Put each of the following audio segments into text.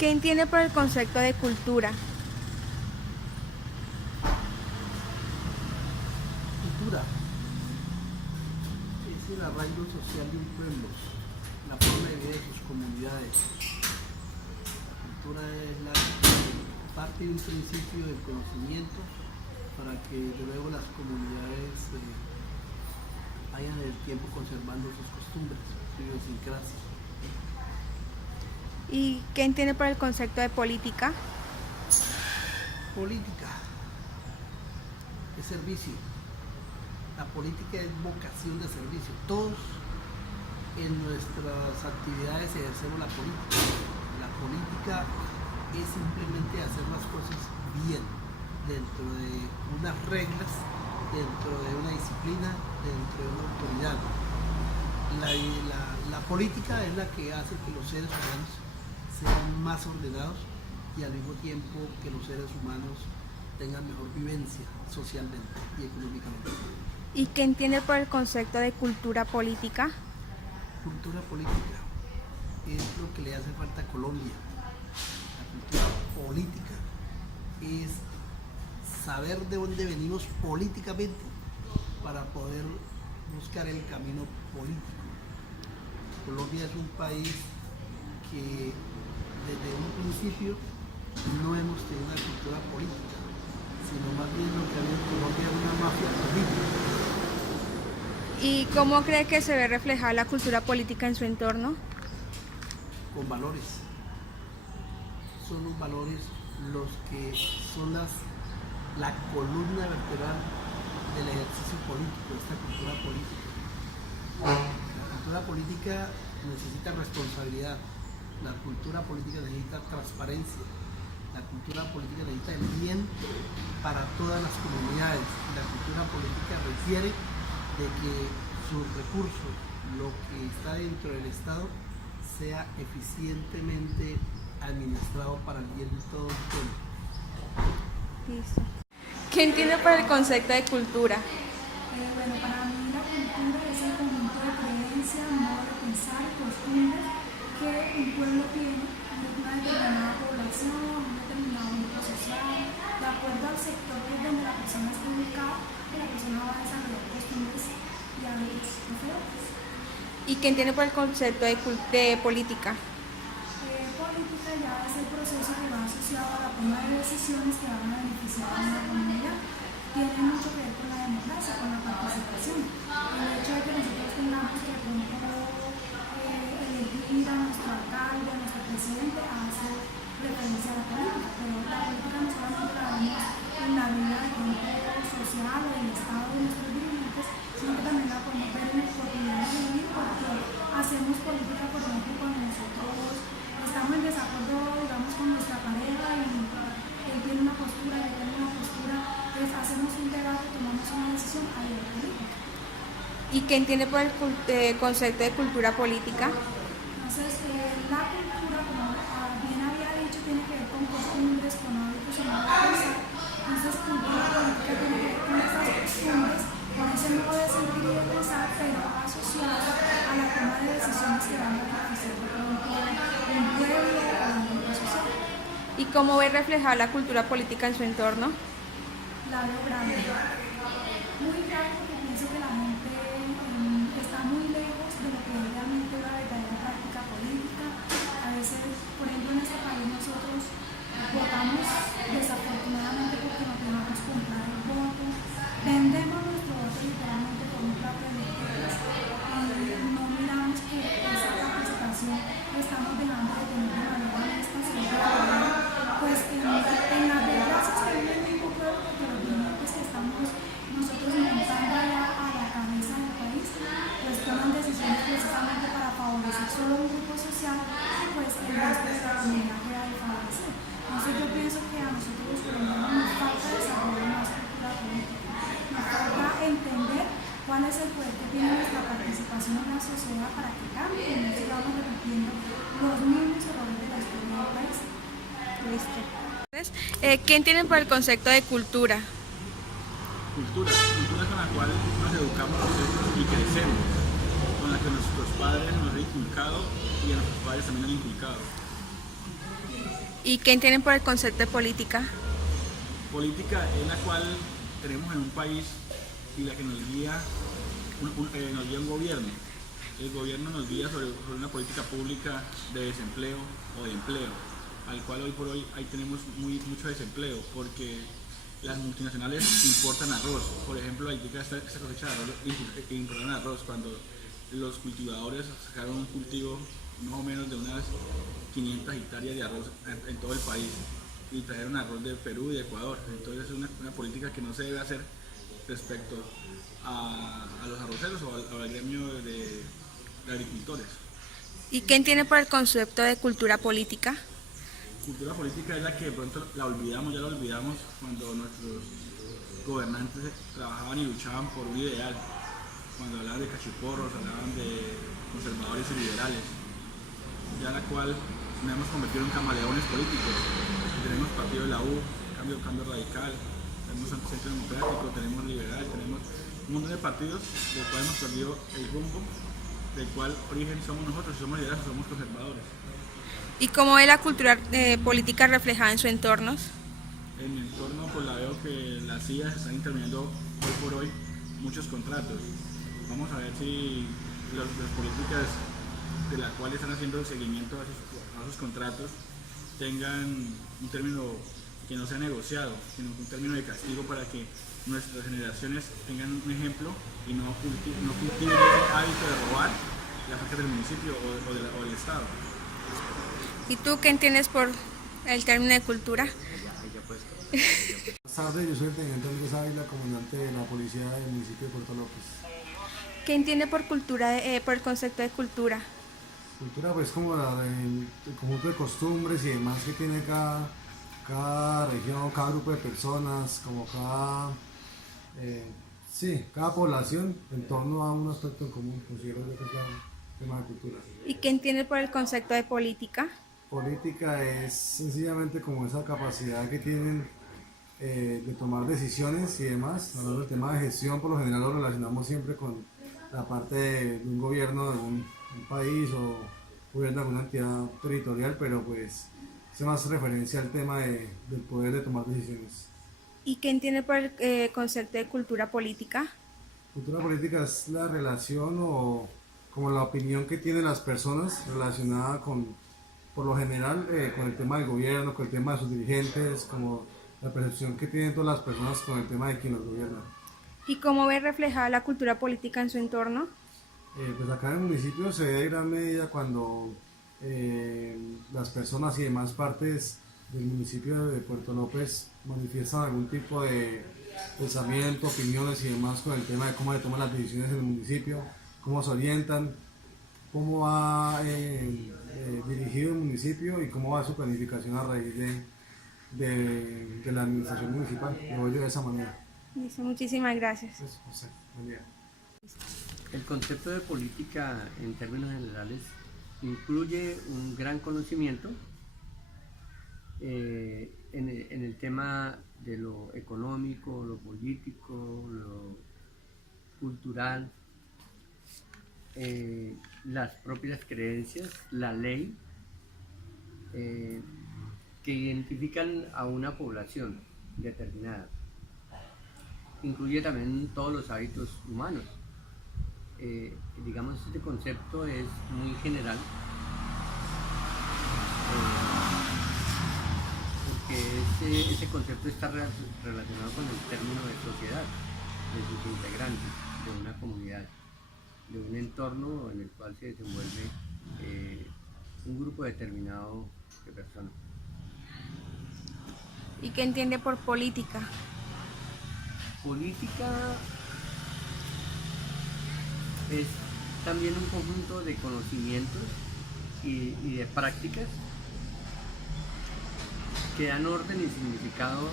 ¿Qué entiende por el concepto de cultura? Cultura es el arraigo social de un pueblo, la forma de vida de sus comunidades. La cultura es la parte de un principio del conocimiento para que luego las comunidades vayan en el tiempo conservando sus costumbres, su idiosincrasia. ¿Y qué entiende por el concepto de política? Política es servicio. La política es vocación de servicio. Todos en nuestras actividades ejercemos la política. La política es simplemente hacer las cosas bien, dentro de unas reglas, dentro de una disciplina, dentro de una autoridad. La política es la que hace que los seres humanos sean más ordenados y al mismo tiempo que los seres humanos tengan mejor vivencia socialmente y económicamente. ¿Y qué entiende por el concepto de cultura política? Cultura política es lo que le hace falta a Colombia. La cultura política es saber de dónde venimos políticamente para poder buscar el camino político. Colombia es un país que desde un principio no hemos tenido una cultura política, sino más bien lo que había en Colombia es una mafia política. ¿Y cómo cree que se ve reflejada la cultura política en su entorno? Con valores. Son los valores los que son la columna vertebral del ejercicio político, de esta cultura política. La cultura política necesita responsabilidad, la cultura política necesita transparencia, la cultura política necesita el bien para todas las comunidades. La cultura política requiere de que sus recursos, lo que está dentro del Estado, sea eficientemente administrado para el bien de todo el pueblo. Listo. ¿Qué entiende por el concepto de cultura? Bueno, para mí la cultura es el conjunto de creencias, modo de pensar, costumbres que un pueblo tiene de una determinada población, un determinado grupo social, de acuerdo al sector donde la persona está ubicada, que la persona va a desarrollar costumbres y hábitos diferentes. ¿Y qué entiende por el concepto de política? Política ya es el proceso que va asociado a la toma de decisiones que van a beneficiar a una comunidad. Tiene mucho que ver con la democracia, con la participación. El hecho de que nosotros tengamos que elegir a nuestro alcalde, a nuestro presidente, hace referencia a la política, pero la política no solamente la vemos en la vida del grupo social o del Estado de nuestros dirigentes, sino que también la podemos ver en el cotidiano de vivir, porque hacemos política, por ejemplo, cuando nosotros estamos en desacuerdo, digamos, con nuestra pareja y él tiene una postura, yo tengo una postura, entonces hacemos un debate, tomamos una decisión a nivel político. ¿Y qué entiende por el concepto de cultura política? Entonces, la cultura, como bien había dicho, tiene que ver con costumbres, con hábitos y modo de pensar. Entonces, cultura política tiene que ver con esas costumbres, con ese modo de sentir y de pensar, pero asociado a la toma de decisiones que van a beneficiar de pronto un pueblo o un grupo social. ¿Y cómo ve reflejada la cultura política en su entorno? La veo grande, muy grande, porque pienso que la gente está muy lejos de lo que es realmente una verdadera práctica política. A veces, por ejemplo, en este país nosotros votamos desafortunadamente porque nos dejamos comprar el voto, vendemos nuestro voto literalmente por un plato de lentejas y no miramos que esa participación estamos dejando de tener de manera honesta, pues en las desgracias que vive el mismo pueblo, porque los dirigentes que estamos nosotros montando allá a la cabeza del país, pues toman decisiones precisamente para favorecer solo un grupo social y pues el resto de la comunidad queda desfavorecido. Entonces yo pienso que a nosotros los colombianos nos falta desarrollar más cultura política, nos falta entender cuál es el poder que tiene nuestra participación en la sociedad para que cambie y no sigamos repitiendo los mismos errores de la historia del país. Listo. ¿Qué entienden por el concepto de cultura? Cultura con la cual nos educamos nosotros y crecemos, con la que nuestros padres nos han inculcado y a nuestros padres también han inculcado. ¿Y qué entienden por el concepto de política? Política es la cual tenemos en un país y la que nos guía un gobierno. El gobierno nos guía sobre una política pública de desempleo o de empleo, al cual hoy por hoy ahí tenemos mucho desempleo, porque las multinacionales importan arroz. Por ejemplo, ahí llega esta cosecha de arroz, importan arroz cuando los cultivadores sacaron un cultivo más o menos de unas 500 hectáreas de arroz en todo el país y trajeron arroz de Perú y de Ecuador. Entonces es una política que no se debe hacer respecto a los arroceros o al gremio de agricultores. ¿Y qué entienden por el concepto de cultura política? Cultura política es la que de pronto ya la olvidamos cuando nuestros gobernantes trabajaban y luchaban por un ideal, cuando hablaban de cachiporros, hablaban de conservadores y liberales, ya la cual nos hemos convertido en camaleones políticos. Tenemos partido de la U, cambio radical, tenemos centro democrático, tenemos liberal, tenemos un montón de partidos del cual hemos perdido el rumbo, del cual origen somos nosotros, si somos liberales o somos conservadores. ¿Y cómo ve la cultura política reflejada en sus entornos? En mi entorno pues la veo que las CIA están interviniendo hoy por hoy muchos contratos. Vamos a ver si las políticas de las cuales están haciendo el seguimiento a esos contratos tengan un término que no sea negociado, sino un término de castigo para que nuestras generaciones tengan un ejemplo y no cultiven ese hábito de robar las arcas del municipio o del Estado. ¿Y tú qué entiendes por el término de cultura? Buenas tardes, yo soy el teniente Andrés Ávila, comandante de la policía del municipio de Puerto López. ¿Qué entiende por cultura, por el concepto de cultura? Cultura pues como el conjunto de costumbres y demás que tiene cada región, cada grupo de personas, como cada población en torno a un aspecto en común. Considero yo que es el tema de cultura. ¿Y qué entiende por el concepto de política? Política es sencillamente como esa capacidad que tienen de tomar decisiones y demás. Hablando del tema de gestión, por lo general lo relacionamos siempre con la parte de un gobierno de algún país o gobierno de alguna entidad territorial, pero pues hace más referencia al tema del poder de tomar decisiones. ¿Y qué entiende por el concepto de cultura política? Cultura política es la relación o como la opinión que tienen las personas relacionada por lo general, con el tema del gobierno, con el tema de sus dirigentes, como la percepción que tienen todas las personas con el tema de quien los gobierna. ¿Y cómo ve reflejada la cultura política en su entorno? Pues acá en el municipio se ve de gran medida cuando las personas y demás partes del municipio de Puerto López manifiestan algún tipo de pensamiento, opiniones y demás con el tema de cómo se toman las decisiones en el municipio, cómo se orientan, cómo va dirigido el municipio y cómo va su planificación a raíz de la administración municipal. Lo veo de esa manera. Listo, muchísimas gracias. Eso, o sea, buen día. El concepto de política en términos generales incluye un gran conocimiento en el tema de lo económico, lo político, lo cultural, las propias creencias, la ley, que identifican a una población determinada. Incluye también todos los hábitos humanos. Digamos, este concepto es muy general, porque ese concepto está relacionado con el término de sociedad, de sus integrantes, de una comunidad, de un entorno en el cual se desenvuelve un grupo determinado de personas. ¿Y qué entiende por política? Política es también un conjunto de conocimientos y de prácticas que dan orden y significado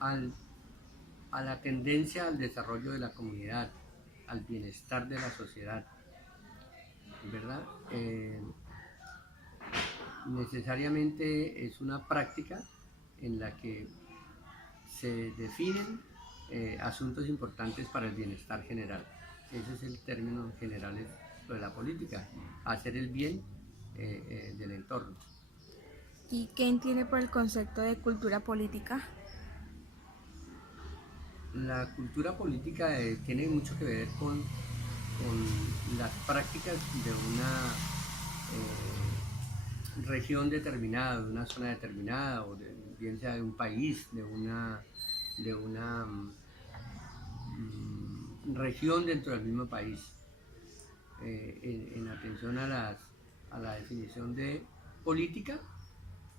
a la tendencia al desarrollo de la comunidad, al bienestar de la sociedad, ¿verdad? Necesariamente es una práctica en la que se definen asuntos importantes para el bienestar general. Ese es el término general de la política, hacer el bien del entorno. ¿Y qué entiende por el concepto de cultura política? La cultura política tiene mucho que ver con las prácticas de una región determinada, de una zona determinada, o bien sea de un país, de una región dentro del mismo país. En atención a la definición de política,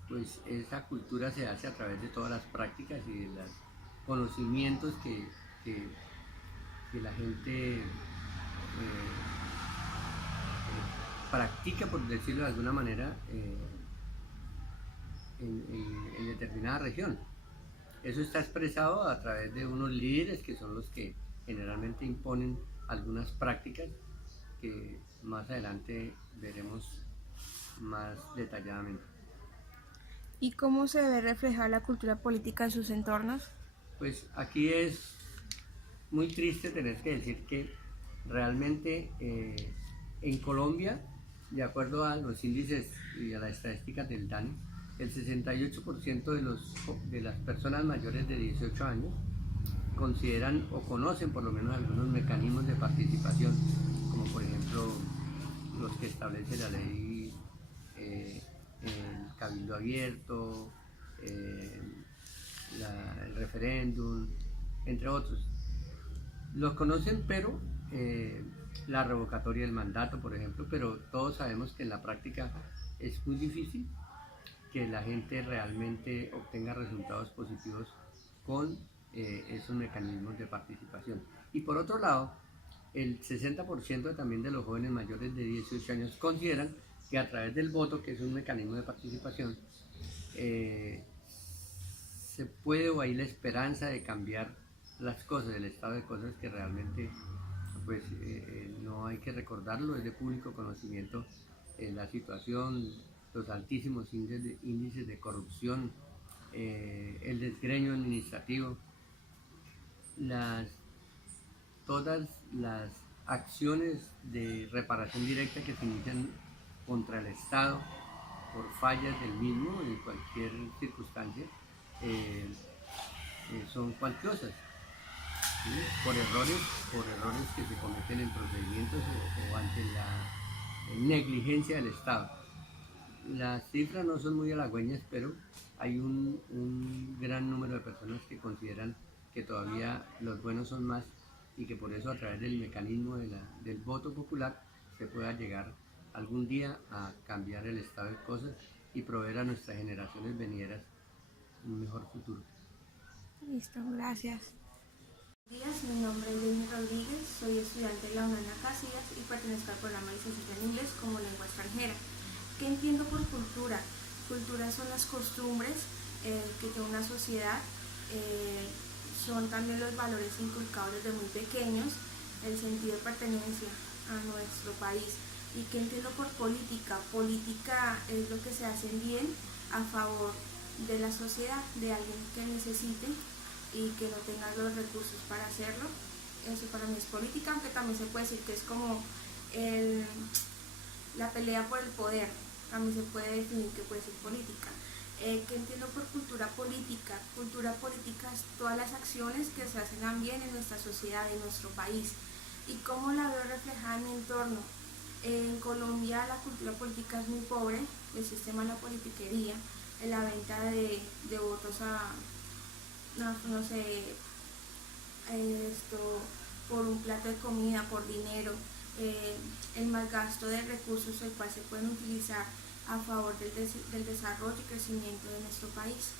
pues esa cultura se hace a través de todas las prácticas y de los conocimientos que la gente practica, por decirlo de alguna manera, en determinada región. Eso está expresado a través de unos líderes que son los que generalmente imponen algunas prácticas que más adelante veremos más detalladamente. ¿Y cómo se debe reflejar la cultura política en sus entornos? Pues aquí es muy triste tener que decir que realmente en Colombia, de acuerdo a los índices y a las estadísticas del DANE, el 68% de las personas mayores de 18 años consideran o conocen por lo menos algunos mecanismos de participación, como por ejemplo los que establece la ley, el cabildo abierto, el referéndum, entre otros. Los conocen, pero la revocatoria del mandato, por ejemplo, pero todos sabemos que en la práctica es muy difícil que la gente realmente obtenga resultados positivos con esos mecanismos de participación. Y por otro lado, el 60% también de los jóvenes mayores de 18 años consideran que a través del voto, que es un mecanismo de participación, se puede o hay la esperanza de cambiar las cosas, el estado de cosas que realmente pues no hay que recordarlo, es de público conocimiento la situación, los altísimos índices de corrupción, el desgreño administrativo, todas las acciones de reparación directa que se inician contra el Estado por fallas del mismo en cualquier circunstancia son cuantiosas, ¿sí? por errores que se cometen en procedimientos o ante la negligencia del Estado. Las cifras no son muy halagüeñas, pero hay un gran número de personas que consideran que todavía los buenos son más y que por eso a través del mecanismo del voto popular se pueda llegar algún día a cambiar el estado de cosas y proveer a nuestras generaciones venideras un mejor futuro. Listo, gracias. Buenos días, mi nombre es Lenny Rodríguez, soy estudiante de la UNANA Casillas y pertenezco al programa de licenciatura en inglés como lengua extranjera. ¿Qué entiendo por cultura? Cultura son las costumbres que tiene una sociedad, son también los valores inculcados desde muy pequeños, el sentido de pertenencia a nuestro país. ¿Y qué entiendo por política? Política es lo que se hace bien a favor de la sociedad, de alguien que necesite y que no tenga los recursos para hacerlo. Eso para mí es política, aunque también se puede decir que es como la pelea por el poder, también se puede definir que puede ser política. ¿Qué entiendo por cultura política? Cultura política es todas las acciones que se hacen bien en nuestra sociedad, en nuestro país. ¿Y cómo la veo reflejada en mi entorno? En Colombia la cultura política es muy pobre, el sistema de la politiquería, en la venta de votos no sé, por un plato de comida, por dinero, el malgasto de recursos el cual se pueden utilizar a favor del desarrollo y crecimiento de nuestro país.